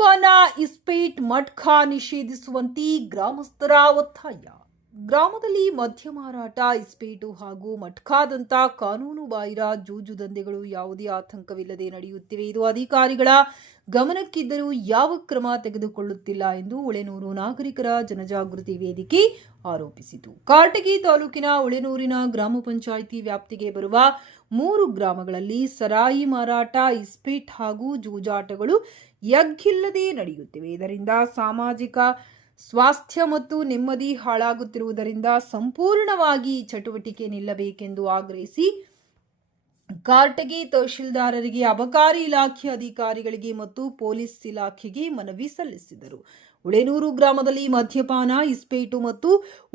ಮದ್ಯಪಾನ, ಇಸ್ಪೀಟ್, ಮಟ್ಕಾ ನಿಷೇಧಿಸುವಂತೆ ಗ್ರಾಮಸ್ಥರ ಒತ್ತಾಯ. ಗ್ರಾಮದಲ್ಲಿ ಮದ್ಯ ಮಾರಾಟ, ಇಸ್ಪೀಟು ಹಾಗೂ ಮಟ್ಕಾದಂಥ ಕಾನೂನು ಬಾಹಿರ ಜೂಜು ದಂಧೆಗಳು ಯಾವುದೇ ಆತಂಕವಿಲ್ಲದೆ ನಡೆಯುತ್ತಿವೆ. ಇದು ಅಧಿಕಾರಿಗಳ ಗಮನಕ್ಕಿದ್ದರೂ ಯಾವ ಕ್ರಮ ತೆಗೆದುಕೊಳ್ಳುತ್ತಿಲ್ಲ ಎಂದು ಉಳೆನೂರು ನಾಗರಿಕರ ಜನಜಾಗೃತಿ ವೇದಿಕೆ ಆರೋಪಿಸಿತು. ಕಾರಟಗಿ ತಾಲೂಕಿನ ಉಳೆನೂರಿನ ಗ್ರಾಮ ಪಂಚಾಯಿತಿ ವ್ಯಾಪ್ತಿಗೆ ಬರುವ 3 ಗ್ರಾಮಗಳಲ್ಲಿ ಸರಾಯಿ ಮಾರಾಟ, ಇಸ್ಪೀಟ್ ಹಾಗೂ ಜೂಜಾಟಗಳು ಎಗ್ಗಿಲ್ಲದೆ ನಡೆಯುತ್ತಿವೆ. ಇದರಿಂದ ಸಾಮಾಜಿಕ ಸ್ವಾಸ್ಥ್ಯ ಮತ್ತು ನೆಮ್ಮದಿ ಹಾಳಾಗುತ್ತಿರುವುದರಿಂದ ಸಂಪೂರ್ಣವಾಗಿ ಚಟುವಟಿಕೆ ನಿಲ್ಲಬೇಕೆಂದು ಆಗ್ರಹಿಸಿ ಕಾರಟಗಿ ತಹಶೀಲ್ದಾರರಿಗೆ, ಅಬಕಾರಿ ಇಲಾಖೆ ಅಧಿಕಾರಿಗಳಿಗೆ ಮತ್ತು ಪೊಲೀಸ್ ಇಲಾಖೆಗೆ ಮನವಿ ಸಲ್ಲಿಸಿದರು. ಉಳೆನೂರು ಗ್ರಾಮದಲ್ಲಿ ಮದ್ಯಪಾನ, ಇಸ್ಪೀಟು ಮತ್ತು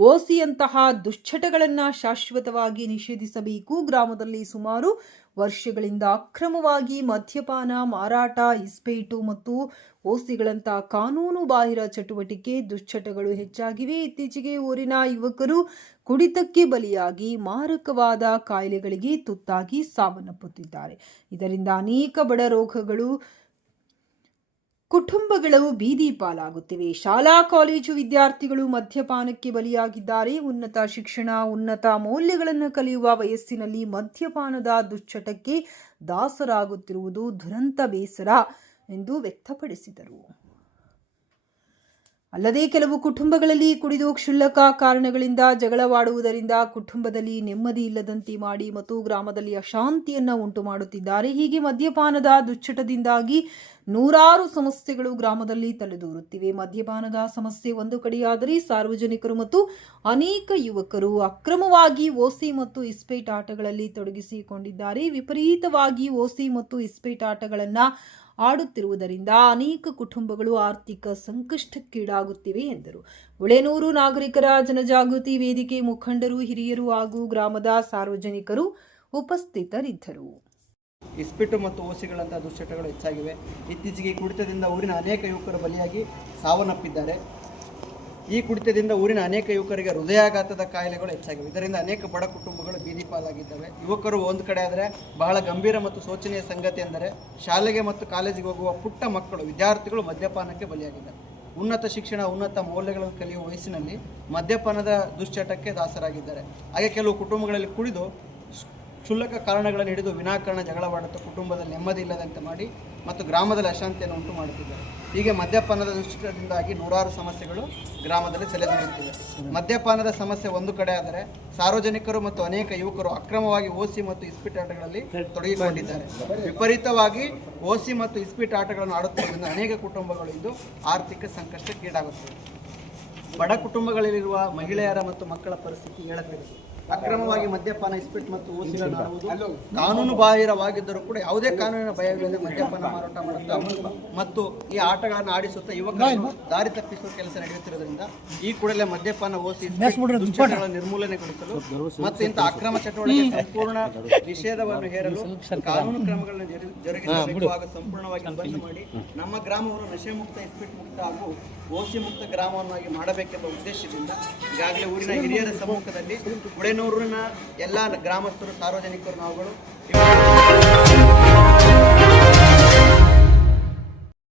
ಓಸಿಯಂತಹ ದುಶ್ಚಟಗಳನ್ನು ಶಾಶ್ವತವಾಗಿ ನಿಷೇಧಿಸಬೇಕು. ಗ್ರಾಮದಲ್ಲಿ ಸುಮಾರು ವರ್ಷಗಳಿಂದ ಅಕ್ರಮವಾಗಿ ಮದ್ಯಪಾನ ಮಾರಾಟ, ಇಸ್ಪೀಟು ಮತ್ತು ಓಸಿಗಳಂತಹ ಕಾನೂನು ಬಾಹಿರ ಚಟುವಟಿಕೆ, ದುಶ್ಚಟಗಳು ಹೆಚ್ಚಾಗಿವೆ. ಇತ್ತೀಚೆಗೆ ಊರಿನ ಯುವಕರು ಕುಡಿತಕ್ಕೆ ಬಲಿಯಾಗಿ ಮಾರಕವಾದ ಕಾಯಿಲೆಗಳಿಗೆ ತುತ್ತಾಗಿ ಸಾವನ್ನಪ್ಪುತ್ತಿದ್ದಾರೆ. ಇದರಿಂದ ಅನೇಕ ಬಡ ರೋಗಗಳು ಕುಟುಂಬಗಳು ಬೀದಿ ಪಾಲಾಗುತ್ತಿವೆ. ಶಾಲಾ ಕಾಲೇಜು ವಿದ್ಯಾರ್ಥಿಗಳು ಮದ್ಯಪಾನಕ್ಕೆ ಬಲಿಯಾಗಿದ್ದಾರೆ. ಉನ್ನತ ಶಿಕ್ಷಣ, ಉನ್ನತ ಮೌಲ್ಯಗಳನ್ನು ಕಲಿಯುವ ವಯಸ್ಸಿನಲ್ಲಿ ಮದ್ಯಪಾನದ ದುಶ್ಚಟಕ್ಕೆ ದಾಸರಾಗುತ್ತಿರುವುದು ದುರಂತ ಬೇಸರ ಎಂದು ವ್ಯಕ್ತಪಡಿಸಿದರು. ಅಲ್ಲದೆ ಕೆಲವು ಕುಟುಂಬಗಳಲ್ಲಿ ಕುಡಿದು ಕ್ಷುಲ್ಲಕ ಕಾರಣಗಳಿಂದ ಜಗಳವಾಡುವುದರಿಂದ ಕುಟುಂಬದಲ್ಲಿ ನೆಮ್ಮದಿ ಇಲ್ಲದಂತೆ ಮಾಡಿ ಮತ್ತು ಗ್ರಾಮದಲ್ಲಿ ಅಶಾಂತಿಯನ್ನು ಉಂಟು ಮಾಡುತ್ತಿದ್ದಾರೆ. ಹೀಗೆ ಮದ್ಯಪಾನದ ದುಶ್ಚಟದಿಂದಾಗಿ ನೂರಾರು ಸಮಸ್ಯೆಗಳು ಗ್ರಾಮದಲ್ಲಿ ತಲೆದೂರುತ್ತಿವೆ. ಮದ್ಯಪಾನದ ಸಮಸ್ಯೆ ಒಂದು ಕಡೆಯಾದರೆ ಸಾರ್ವಜನಿಕರು ಮತ್ತು ಅನೇಕ ಯುವಕರು ಅಕ್ರಮವಾಗಿ ಓಸಿ ಮತ್ತು ಇಸ್ಪೀಟ್ ಆಟಗಳಲ್ಲಿ ತೊಡಗಿಸಿಕೊಂಡಿದ್ದಾರೆ. ವಿಪರೀತವಾಗಿ ಓಸಿ ಮತ್ತು ಇಸ್ಪೀಟ್ ಆಟಗಳನ್ನು ಆಡುತ್ತಿರುವುದರಿಂದ ಅನೇಕ ಕುಟುಂಬಗಳು ಆರ್ಥಿಕ ಸಂಕಷ್ಟಕ್ಕೀಡಾಗುತ್ತಿವೆ ಎಂದರು. ಉಳೆನೂರು ನಾಗರಿಕರ ಜನಜಾಗೃತಿ ವೇದಿಕೆ ಮುಖಂಡರು, ಹಿರಿಯರು ಹಾಗೂ ಗ್ರಾಮದ ಸಾರ್ವಜನಿಕರು ಉಪಸ್ಥಿತರಿದ್ದರು. ಇಸ್ಪೀಟು ಮತ್ತು ಓಸಿಗಳಂತಹ ದುಶ್ಚಟಗಳು ಹೆಚ್ಚಾಗಿವೆ. ಇತ್ತೀಚೆಗೆ ಕುಡಿತದಿಂದ ಊರಿನ ಅನೇಕ ಯುವಕರು ಬಲಿಯಾಗಿ ಸಾವನ್ನಪ್ಪಿದ್ದಾರೆ. ಈ ಕುಡಿತದಿಂದ ಊರಿನ ಅನೇಕ ಯುವಕರಿಗೆ ಹೃದಯಾಘಾತದ ಕಾಯಿಲೆಗಳು ಹೆಚ್ಚಾಗಿವೆ. ಇದರಿಂದ ಅನೇಕ ಬಡ ಕುಟುಂಬಗಳು ಬೀದಿ ಪಾಲಾಗಿದ್ದಾವೆ. ಯುವಕರು ಒಂದು ಕಡೆ ಆದರೆ ಬಹಳ ಗಂಭೀರ ಮತ್ತು ಶೋಚನೀಯ ಸಂಗತಿ ಎಂದರೆ ಶಾಲೆಗೆ ಮತ್ತು ಕಾಲೇಜಿಗೆ ಹೋಗುವ ಪುಟ್ಟ ಮಕ್ಕಳು, ವಿದ್ಯಾರ್ಥಿಗಳು ಮದ್ಯಪಾನಕ್ಕೆ ಬಲಿಯಾಗಿದ್ದಾರೆ. ಉನ್ನತ ಶಿಕ್ಷಣ, ಉನ್ನತ ಮೌಲ್ಯಗಳನ್ನು ಕಲಿಯುವ ವಯಸ್ಸಿನಲ್ಲಿ ಮದ್ಯಪಾನದ ದುಶ್ಚಟಕ್ಕೆ ದಾಸರಾಗಿದ್ದಾರೆ. ಹಾಗೆ ಕೆಲವು ಕುಟುಂಬಗಳಲ್ಲಿ ಕುಡಿದು ಕ್ಷುಲ್ಲಕ ಕಾರಣಗಳನ್ನು ಹಿಡಿದು ವಿನಾಕಾರಣ ಜಗಳವಾಡುತ್ತಾ ಕುಟುಂಬದಲ್ಲಿ ನೆಮ್ಮದಿ ಇಲ್ಲದಂತೆ ಮಾಡಿ ಮತ್ತು ಗ್ರಾಮದಲ್ಲಿ ಅಶಾಂತಿಯನ್ನು ಉಂಟು ಮಾಡುತ್ತಿದ್ದಾರೆ. ಹೀಗೆ ಮದ್ಯಪಾನದ ದುಶ್ಚಟದಿಂದಾಗಿ ನೂರಾರು ಸಮಸ್ಯೆಗಳು ಗ್ರಾಮದಲ್ಲಿ ತಲೆದೂರುತ್ತಿವೆ. ಮದ್ಯಪಾನದ ಸಮಸ್ಯೆ ಒಂದು ಕಡೆ ಆದರೆ ಸಾರ್ವಜನಿಕರು ಮತ್ತು ಅನೇಕ ಯುವಕರು ಅಕ್ರಮವಾಗಿ ಓಸಿ ಮತ್ತು ಇಸ್ಪೀಟ್ ಆಟಗಳಲ್ಲಿ ತೊಡಗಿಕೊಂಡಿದ್ದಾರೆ. ವಿಪರೀತವಾಗಿ ಓಸಿ ಮತ್ತು ಇಸ್ಪೀಟ್ ಆಟಗಳನ್ನು ಆಡುತ್ತಿರುವುದರಿಂದ ಅನೇಕ ಕುಟುಂಬಗಳು ಇಂದು ಆರ್ಥಿಕ ಸಂಕಷ್ಟಕ್ಕೀಡಾಗುತ್ತವೆ. ಬಡ ಕುಟುಂಬಗಳಲ್ಲಿರುವ ಮಹಿಳೆಯರ ಮತ್ತು ಮಕ್ಕಳ ಪರಿಸ್ಥಿತಿ ಹೇಳಬೇಕು. ಅಕ್ರಮವಾಗಿ ಮದ್ಯಪಾನ, ಇಸ್ಪೀಟ್ ಮತ್ತು ಓಸಿಗಳನ್ನು ಆಡುವುದು ಕಾನೂನು ಬಾಹಿರವಾಗಿದ್ದರೂ ಕೂಡ ಯಾವುದೇ ಕಾನೂನಿನ ಭಯವಿಲ್ಲದೆ ಮದ್ಯಪಾನ ಮಾರಾಟ ಮಾಡುತ್ತಾ ಮತ್ತು ಈ ಆಟಗಳನ್ನು ಆಡಿಸುತ್ತಾ ಯುವಕರನ್ನು ದಾರಿ ತಪ್ಪಿಸುವ ಕೆಲಸ ನಡೆಯುತ್ತಿರುವುದರಿಂದ ಈ ಕೂಡಲೇ ಮದ್ಯಪಾನ, ಓಸಿ, ದುಶ್ಚಟಗಳನ್ನು ನಿರ್ಮೂಲನೆಗೊಳಿಸಲು ಮತ್ತು ಇಂಥ ಅಕ್ರಮ ಚಟುವಟಿಕೆ ಸಂಪೂರ್ಣ ನಿಷೇಧವನ್ನು ಹೇರಲು ಕಾನೂನು ಕ್ರಮಗಳನ್ನು ಜರುಗಿಸಬೇಕು ಹಾಗೂ ಸಂಪೂರ್ಣವಾಗಿ ಬಂದ್ ಮಾಡಿ ನಮ್ಮ ಗ್ರಾಮವನ್ನು ನಶೆ ಮುಕ್ತ, ಇಸ್ಪೀಟ್ ಮುಕ್ತ ಹಾಗೂ ಓಸಿ ಮುಕ್ತ ಗ್ರಾಮವನ್ನಾಗಿ ಮಾಡಬೇಕೆಂಬ ಉದ್ದೇಶದಿಂದ ಈಗಾಗಲೇ ಊರಿನ ಹಿರಿಯರ ಸಮ್ಮುಖದಲ್ಲಿ ಉಳೆನೂರಿನ ಎಲ್ಲ ಗ್ರಾಮಸ್ಥರು, ಸಾರ್ವಜನಿಕರು, ನಾವುಗಳು